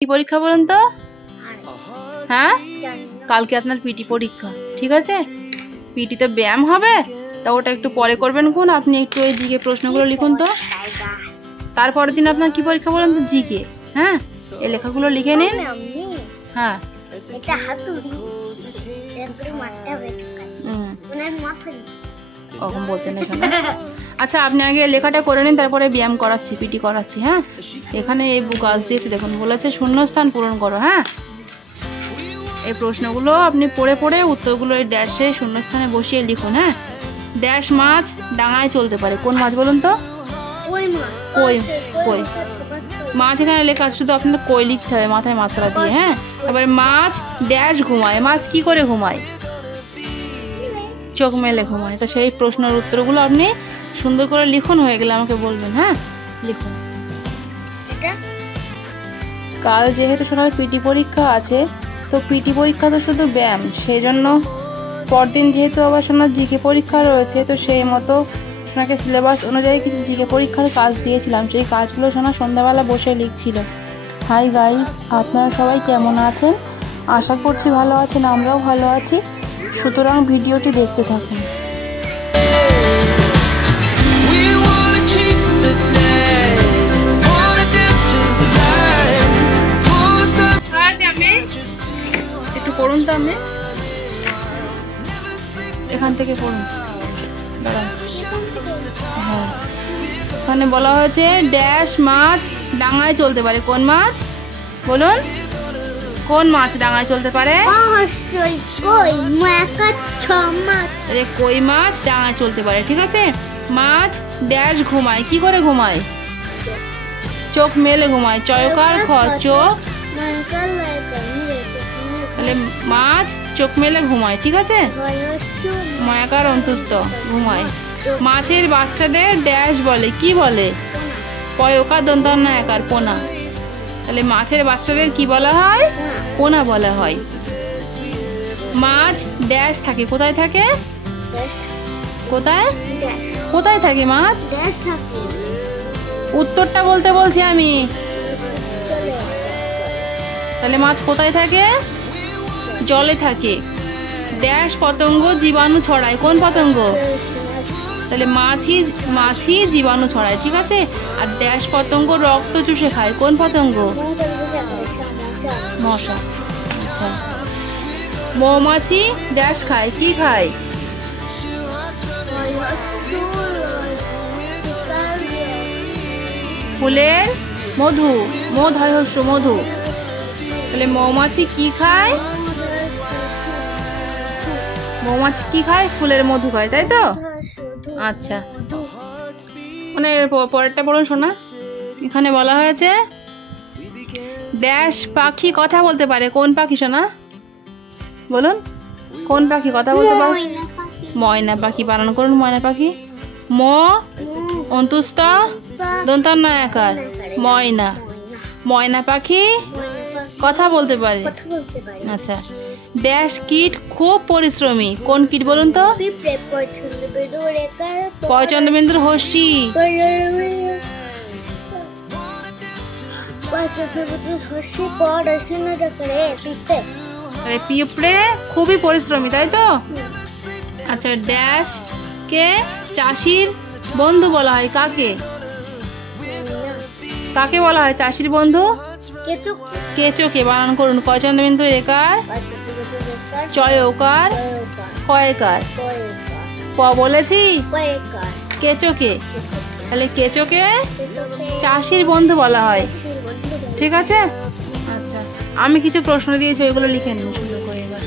কি পরীক্ষা বলুন তো? হ্যাঁ, কালকে আপনার পিটি পরীক্ষা, ঠিক আছে? পিটিতে ব্যায়াম হবে, তা ওটা একটু পরে করবেন। কোন আপনি একটু এই জিকে প্রশ্নগুলো লিখুন তো। তারপরের দিন আপনার কি পরীক্ষা বলুন তো? জিকে। হ্যাঁ, এই লেখাগুলো লিখে নিন। হ্যাঁ, ওরকম বলছেন এখানে। আচ্ছা, আপনি আগে লেখাটা করে নিন, তারপরে ব্যায়াম করাচ্ছি, পিটি করাচ্ছি। হ্যাঁ, এখানে এই গাছ দিয়েছে দেখুন, বলেছে শূন্যস্থান পূরণ করো। হ্যাঁ, এই প্রশ্নগুলো আপনি পড়ে পড়ে উত্তরগুলো এই ড্যাশে শূন্যস্থানে বসিয়ে লিখুন। হ্যাঁ, ড্যাশ মাছ ডাঙায় চলতে পারে, কোন মাছ বলুন তো? কই। কই মাছ এখানে লেখা আছে, শুধু আপনার কই লিখতে হবে মাথায় মাত্রা দিয়ে। হ্যাঁ, এবারে মাছ ড্যাশ ঘুমায়, মাছ কি করে ঘুমায়? চোখ মেলে ঘুমায়। তা সেই প্রশ্নের উত্তরগুলো আপনি সুন্দর করে লিখুন, হয়ে গেলে আমাকে বলবেন। হ্যাঁ, লিখুন। কাল যেহেতু সোনার পিটি পরীক্ষা আছে, তো পিটি পরীক্ষা তো শুধু ব্যায়াম, সেই জন্য পরদিন যেহেতু আবার সোনার জিকে পরীক্ষা রয়েছে, তো সেই মতো সোনাকে সিলেবাস অনুযায়ী কিছু জিকে পরীক্ষার কাজ দিয়েছিলাম, সেই কাজগুলো সোনা সন্ধ্যাবেলা বসে লিখছিল। হাই গাইস, আপনারা সবাই কেমন আছেন? আশা করছি ভালো আছেন, আমরাও ভালো আছি। সুতরাং ভিডিওটি দেখতে থাকুন। একটু পড়ুন তো, আমি এখান থেকে পড়ুন। হ্যাঁ, এখানে বলা হয়েছে ড্যাশ মাছ ডাঙায় চলতে পারে, কোন মাছ বলুন? কোন মাছ ডাঙায় চলতে পারে? কই মাছ ডাঙায় চলতে পারে, ঠিক আছে? মাছ ড্যাশ ঘুমায়, কি করে ঘুমায়? চোখ মেলে ঘুমায়। চয়কার খ, চোখ। তাহলে মাছ চোখ মেলে ঘুমায়, ঠিক আছে? ময়াকার অন্তুস্থ ঘুমায়। মাছের বাচ্চাদের ড্যাশ বলে, কি বলে? পয়কার দন্তান্ন একার, পোনা। তাহলে মাছের বাচ্চাদের কি বলা হয়? পোনা বলা হয়। মাছ ড্যাশ থাকে, কোথায় থাকে? কোথায় কোথায় থাকে মাছ? উত্তরটা বলতে বলছি আমি। তাহলে মাছ কোথায় থাকে? জলে থাকে। ড্যাশ পতঙ্গ জীবাণু ছড়ায়, কোন পতঙ্গ? তাহলে মাছি জীবাণু ছড়ায়, ঠিক আছে? আর ড্যাশ পতঙ্গ রক্ত চুষে খায়, কোন পতঙ্গ? মশা। আচ্ছা, মৌমাছি ড্যাশ খায়, কি খায়? ফুলের মধু, মধু হয় হস্য, মধু। তাহলে মৌমাছি কি খায়? মৌমাছি কি খায়? ফুলের মধু খায়, তাই তো? আচ্ছা, মানে পরেরটা বলুন শোনা। এখানে বলা হয়েছে ড্যাশ পাখি কথা বলতে পারে, কোন পাখি শোনা বলুন? কোন পাখি কথা বলতে পারে? ময়না পাখি। বানান করুন, ময়না পাখি। ম অন্তুস্থ দন্তান্ন একার, ময়না। ময়না পাখি কথা বলতে পারে। আচ্ছা, ড্যাশ কীট খুব পরিশ্রমী, কোন কীট বলুন তো? পয়চন্দ্রবিন্দুর হস্যি। পিঁপড়ে খুবই পরিশ্রমী, তাই তো? আচ্ছা, ড্যাশ কে চাষির বন্ধু বলা হয়, কাকে? কাকে বলা হয় চাষির বন্ধু? কেঁচোকে। বানান করুন, কয়চন্দ্রবিন্দু একার, চয়কার, কয়কার। ক বলেছি, কেঁচোকে। তাহলে কেঁচোকে চাষির বন্ধু বলা হয়, ঠিক আছে? আচ্ছা, আমি কিছু প্রশ্ন দিয়েছি, ওইগুলো লিখে নিন সুন্দর করে। এবার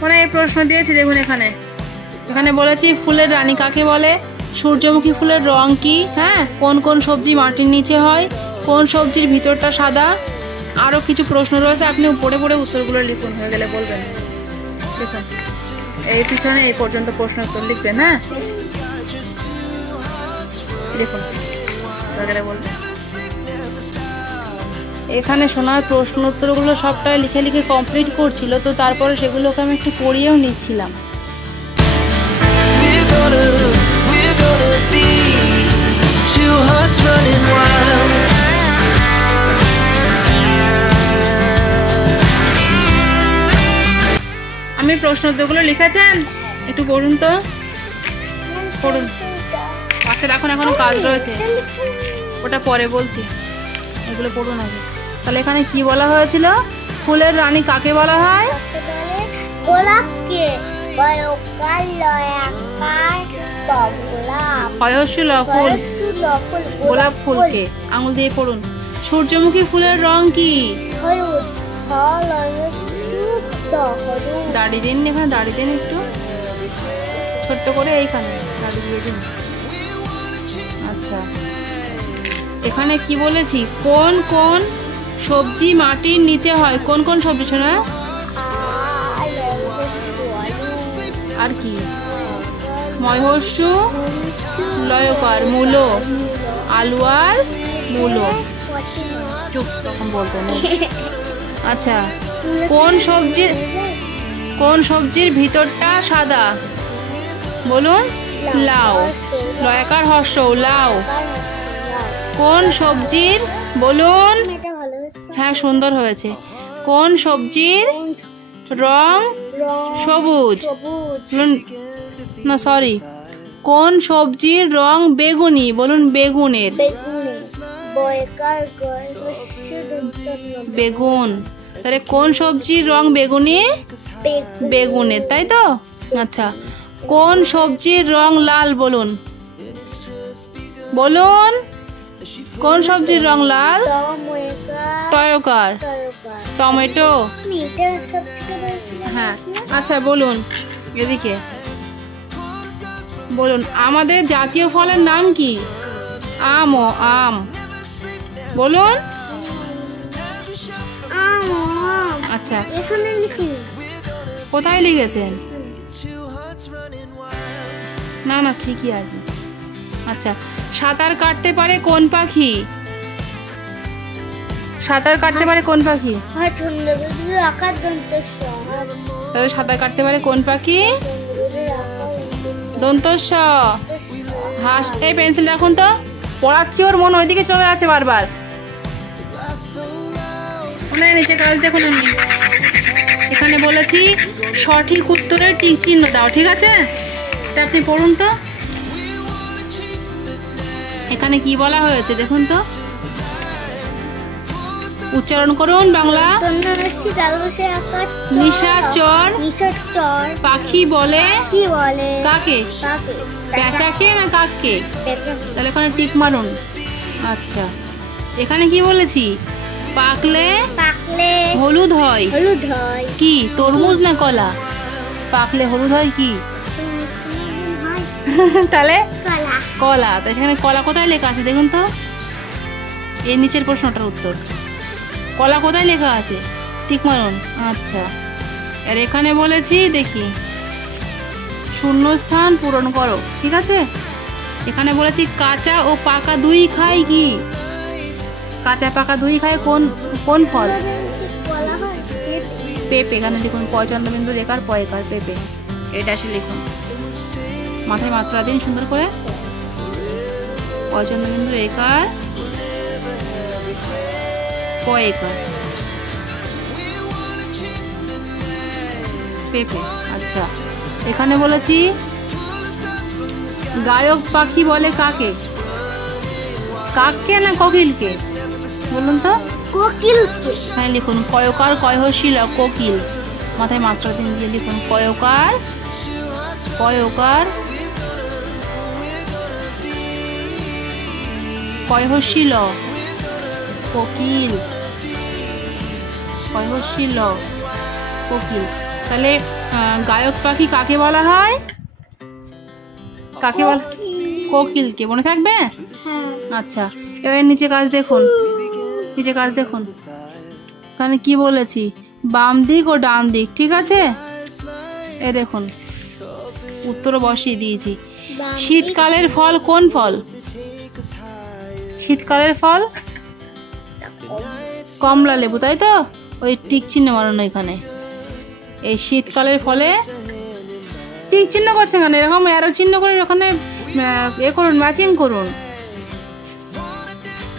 মানে এই প্রশ্ন দিয়েছি দেখুন, এখানে বলেছি ফুলের রানী কাকে বলে? সূর্যমুখী ফুলের রং কি? হ্যাঁ, কোন কোন সবজি মাটির নিচে হয়? কোন সবজির ভিতরটা সাদা? আরো কিছু প্রশ্ন রয়েছে, আপনি পড়ে পড়ে উত্তরগুলো লিখুন, হয়ে গেলে বলবেন। দেখুন, এই পিছনে এই পর্যন্ত প্রশ্ন উত্তর লিখবেন। হ্যাঁ, লিখুন, হয়ে গেলে বলবেন। এখানে শোনার প্রশ্ন উত্তরগুলো সবটাই লিখে লিখে কমপ্লিট করছিল, তো তারপরে সেগুলোকে আমি একটু পড়িয়েও নিচ্ছিলাম। Two hearts running wild. প্রশ্ন উত্তরগুলো লিখেছেন? একটু পড়ুন তো, পড়ুন। বাচ্চারা এখনো কাজ রয়েছে, ওটা পরে বলছি, এগুলো পড়ুন আগে। তাহলে এখানে কি বলা হয়েছিল? ফুলের রানী কাকে বলা হয়? গোলাপ ফুলকে। আঙুল দিয়ে পড়ুন। সূর্যমুখী ফুলের রং কি? দাড়ি দিন, এখানে দাড়ি দিন একটু ছোট্ট করে, এইখানে দাড়ি দিয়ে দিন। আচ্ছা, এখানে কি বলেছি? কোন কোন সবজি মাটির নিচে হয়? কোন কোন সবজি শোনা? আর কি? মহর্ষু, লয়কার, মূলো, আলু আর মূলো। চুপ, তখন বলতে নেই। আচ্ছা, কোন সবজির ভিতরটা সাদা? বলুন। লাউ। লয়কার হর্ষ, লাউ। কোন সবজির, বলুন। হ্যাঁ, সুন্দর হয়েছে। কোন সবজির রং সবুজ? না, সরি। কোন সবজির রং বেগুনি? বলুন। বেগুনের। বেগুন। তাহলে কোন সবজির রং বেগুনি? বেগুনের, তাই তো? আচ্ছা, কোন সবজির রং লাল? বলুন। বলুন, কোন সবজির রং লাল? টয়কার। টমেটো। হ্যাঁ, আচ্ছা বলুন, এদিকে বলুন। আমাদের জাতীয় ফলের নাম কি? আম। ও আম। বলুন। আচ্ছা, কোথায় লিখেছেন? না না, ঠিকই আছে। আচ্ছা, সাঁতার কাটতে পারে কোন পাখি? সাঁতার কাটতে পারে কোন পাখি? তাহলে সাঁতার কাটতে পারে কোন পাখি? দন্তস্ব। হাঁস। এই পেন্সিল রাখুন তো, পড়াচ্ছি, ওর মন ওইদিকে চলে যাচ্ছে বারবার। নিচে কাজ দেখুন। আমি এখানে বলেছি সঠিক উত্তরের টিক চিহ্ন দাও, ঠিক আছে? এটা আপনি পড়ুন তো। এখানে কি বলা হয়েছে দেখুন তো, উচ্চারণ করুন বাংলা। নিশাচর পাখি বলে কাকে? পেঁচাকে না কাককে? তাহলে এখানে টিক মারুন। আচ্ছা, এখানে কি বলেছি? পাকলে হলুদ হয়। কি? তরমুজ না কলা? পাকলে হলুদ হয় কি? তাহলে কলা। তাই সেখানে কলা কোথায় লেখা আছে দেখুন তো, এর নিচের প্রশ্নটার উত্তর। কলা কোথায় লেখা আছে? ঠিক মারুন। আচ্ছা, আর এখানে বলেছি দেখি, শূন্যস্থান পূরণ করো, ঠিক আছে? এখানে বলেছি কাঁচা ও পাকা দুই খায় কি? কাঁচা পাকা দুই খায় কোন কোন ফল? পেঁপে। এখানে লিখুন পয়চন্দ্রবিন্দু রেখার পয়কার, পেঁপে। এটা এসে লিখুন, মাথায় মাত্রা দিন সুন্দর করে। পয়চন্দ্রবিন্দু রেখার পয়কার, পেঁপে। আচ্ছা, এখানে বলেছি গায়ক পাখি বলে কাকে? কাককে না কোকিলকে? বলুন তো। কোকিলকে। হ্যাঁ, লিখুন কয়কার কয়হশীল কোকিল। মাথায় মাত্রা দিন দিয়ে লিখুন কয়কার কয়কার কয়হশীল কোকিল। কয়হশীল কোকিল। তাহলে গায়ক পাখি কাকে বলা হয়? কাকে বলা? কোকিলকে। মনে থাকবে? আচ্ছা, এবার নিচে কাজ দেখুন। নিচে কাজ দেখুন, এখানে কি বলেছি? বাম দিক ও ডান দিক, ঠিক আছে? এ দেখুন, উত্তর বসিয়ে দিয়েছি। শীতকালের ফল কোন ফল? শীতকালের ফল কমলা লেবু, তাই তো? ওই টিক চিহ্ন মারানো এখানে। এই শীতকালের ফলে টিক চিহ্ন করছে কেন? এরকম অ্যারো চিহ্ন করে ওখানে এ করুন, ম্যাচিং করুন,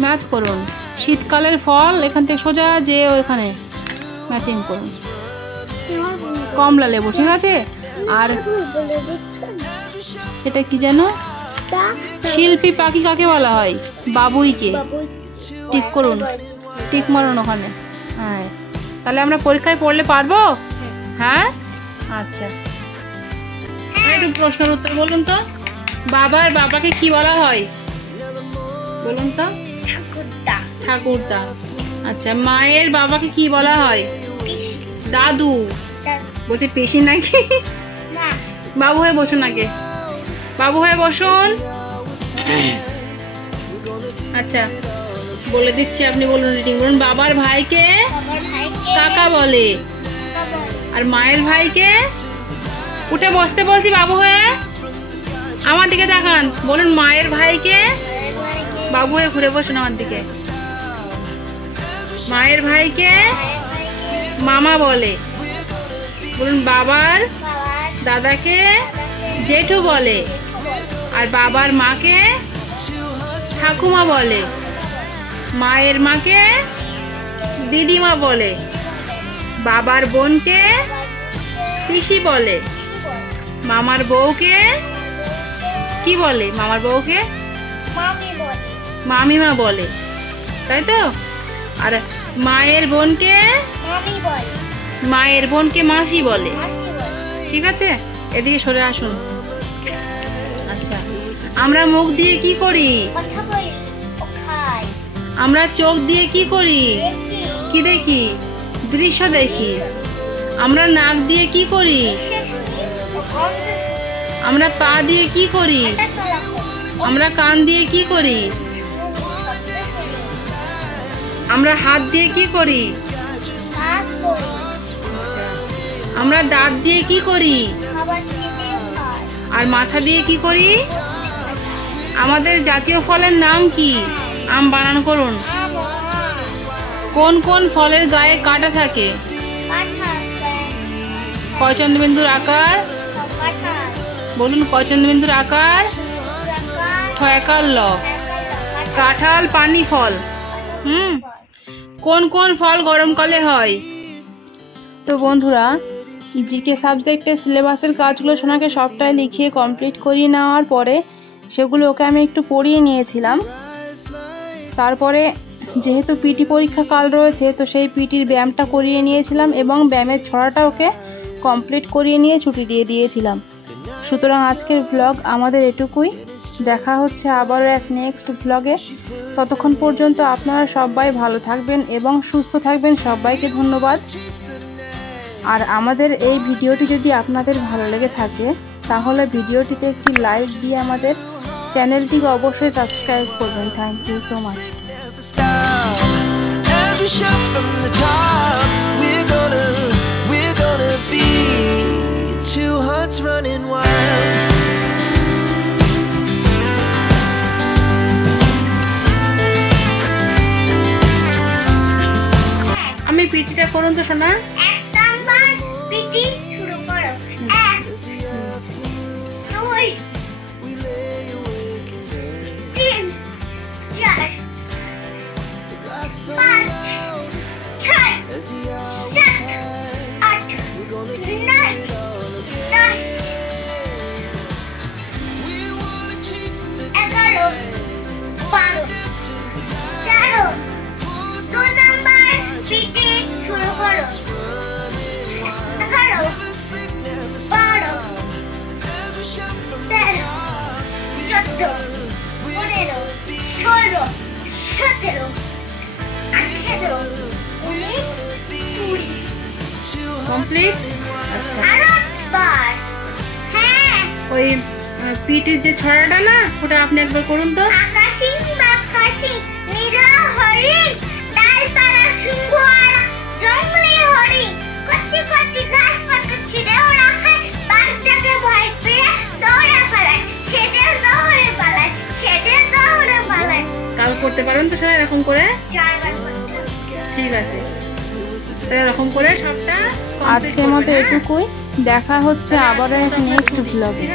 ম্যাচ করুন। শীতকালের ফল এখান থেকে সোজা যে ওইখানে ম্যাচিং করুন। কমলা লেবু, ঠিক আছে। আর এটা কি জানো? শিল্পী পাখি কাকে বলা হয়? বাবুইকে। টিক করুন, টিক মারুন ওখানে। হ্যাঁ, তাহলে আমরা পরীক্ষায় পড়লে পারবো? হ্যাঁ, আচ্ছা। একটু প্রশ্নের উত্তর বলুন তো। বাবাকে কি বলা হয় বলুন তো? ঠাকুরদা। আচ্ছা, মায়ের বাবাকে কি বলা হয়? দাদু। বলছে পেশি নাকি? বাবু হয়ে বসুন আগে, বাবু হয়ে বসুন। আচ্ছা, বলে দিচ্ছি, আপনি বলুন, রিডিং বলুন। বাবার ভাইকে কাকা বলে, আর মায়ের ভাইকে, উঠে বসতে বলছি বাবু হয়ে, আমার দিকে তাকান, বলুন মায়ের ভাইকে, বাবু হয়ে ঘুরে বসুন আমার দিকে। মায়ের ভাইকে মামা বলে, বলুন বাবার দাদাকে জেঠু বলে, আর বাবার মাকে ঠাকুমা বলে, মায়ের মাকে দিদিমা বলে, বাবার বোনকে পিসি বলে, মামার বউকে কি বলে? মামার বউকে মামিমা বলে, তাই তো। আর মায়ের বোনকে মাসি বলে, ঠিক আছে। এদিকে সরে আসুন। আচ্ছা, আমরা মুখ দিয়ে কি করি? আমরা চোখ দিয়ে কি করি? কি দেখি? দৃশ্য দেখি। আমরা নাক দিয়ে কি করি? আমরা পা দিয়ে কি করি? আমরা কান দিয়ে কি করি? আমরা হাত দিয়ে কি করি? আমরা দাঁত দিয়ে কি করি? আর মাথা দিয়ে কি করি? আমাদের জাতীয় ফলের নাম কি? আম বানান করুন। কোন কোন ফলের গায়ে কাঁটা থাকে? কয় চন্দ্রবিন্দুর আকার? বলুন, কয় চন্দ্রবিন্দুর আকার? ঠয়াকার ল। কাঁঠাল পানি ফল। কোন কোন ফল গরমকালে হয়? তো বন্ধুরা, জিকে সাবজেক্টের সিলেবাসের কাজগুলো সোনাকে সবটাই লিখিয়ে কমপ্লিট করিয়ে নেওয়ার পরে সেগুলো ওকে আমি একটু পড়িয়ে নিয়েছিলাম। তারপরে যেহেতু পিটি পরীক্ষা কাল রয়েছে, তো সেই পিটির ব্যায়ামটা করিয়ে নিয়েছিলাম এবং ব্যায়ামের ছড়াটা ওকে কমপ্লিট করিয়ে নিয়ে ছুটি দিয়ে দিয়েছিলাম। সুতরাং আজকের ব্লগ আমাদের এটুকুই। দেখা হচ্ছে আবারও এক নেক্সট ব্লগে। ততক্ষণ পর্যন্ত আপনারা সবাই ভালো থাকবেন এবং সুস্থ থাকবেন। সবাইকে ধন্যবাদ। আর আমাদের এই ভিডিওটি যদি আপনাদের ভালো লেগে থাকে তাহলে ভিডিওটিতে একটি লাইক দিয়ে আমাদের চ্যানেলটিকে অবশ্যই সাবস্ক্রাইব করবেন। Thank you so much. আমি পিটিটা করুন তো শোনা। পিটি শুরু করো। 1 2 3 4 5 6 7 8 9 10 11 12 13 2 নাম্বার পিটি শুরু করো। 11 12 13 14 15 16 17 18 19 20 কমপ্লিট। আচ্ছা, আরেকবার। হ্যাঁ, ওই পিটির যে ছড়াটা না, ওটা আপনি একবার করুন তো। আকাশী বাতাসী নীলা হরিণ ডালপালা সিংহ আর জঙ্গলে হরিণ কচি কচি ঘাস পাতা ছিঁড়ে ওরা খায় বাচ্চাকে ভয় পেয়ে দৌড়ে পালায় সেজে দৌড়ে পালায় সেজে দৌড়ে পালায়। কাল করতে পারেন তো সবাই এরকম করে? 4 বার করতে। ঠিক আছে, এরকম করে সবটা। আজকের মতো এটুকুই। দেখা হচ্ছে আবারও এক নেক্সট ব্লগে।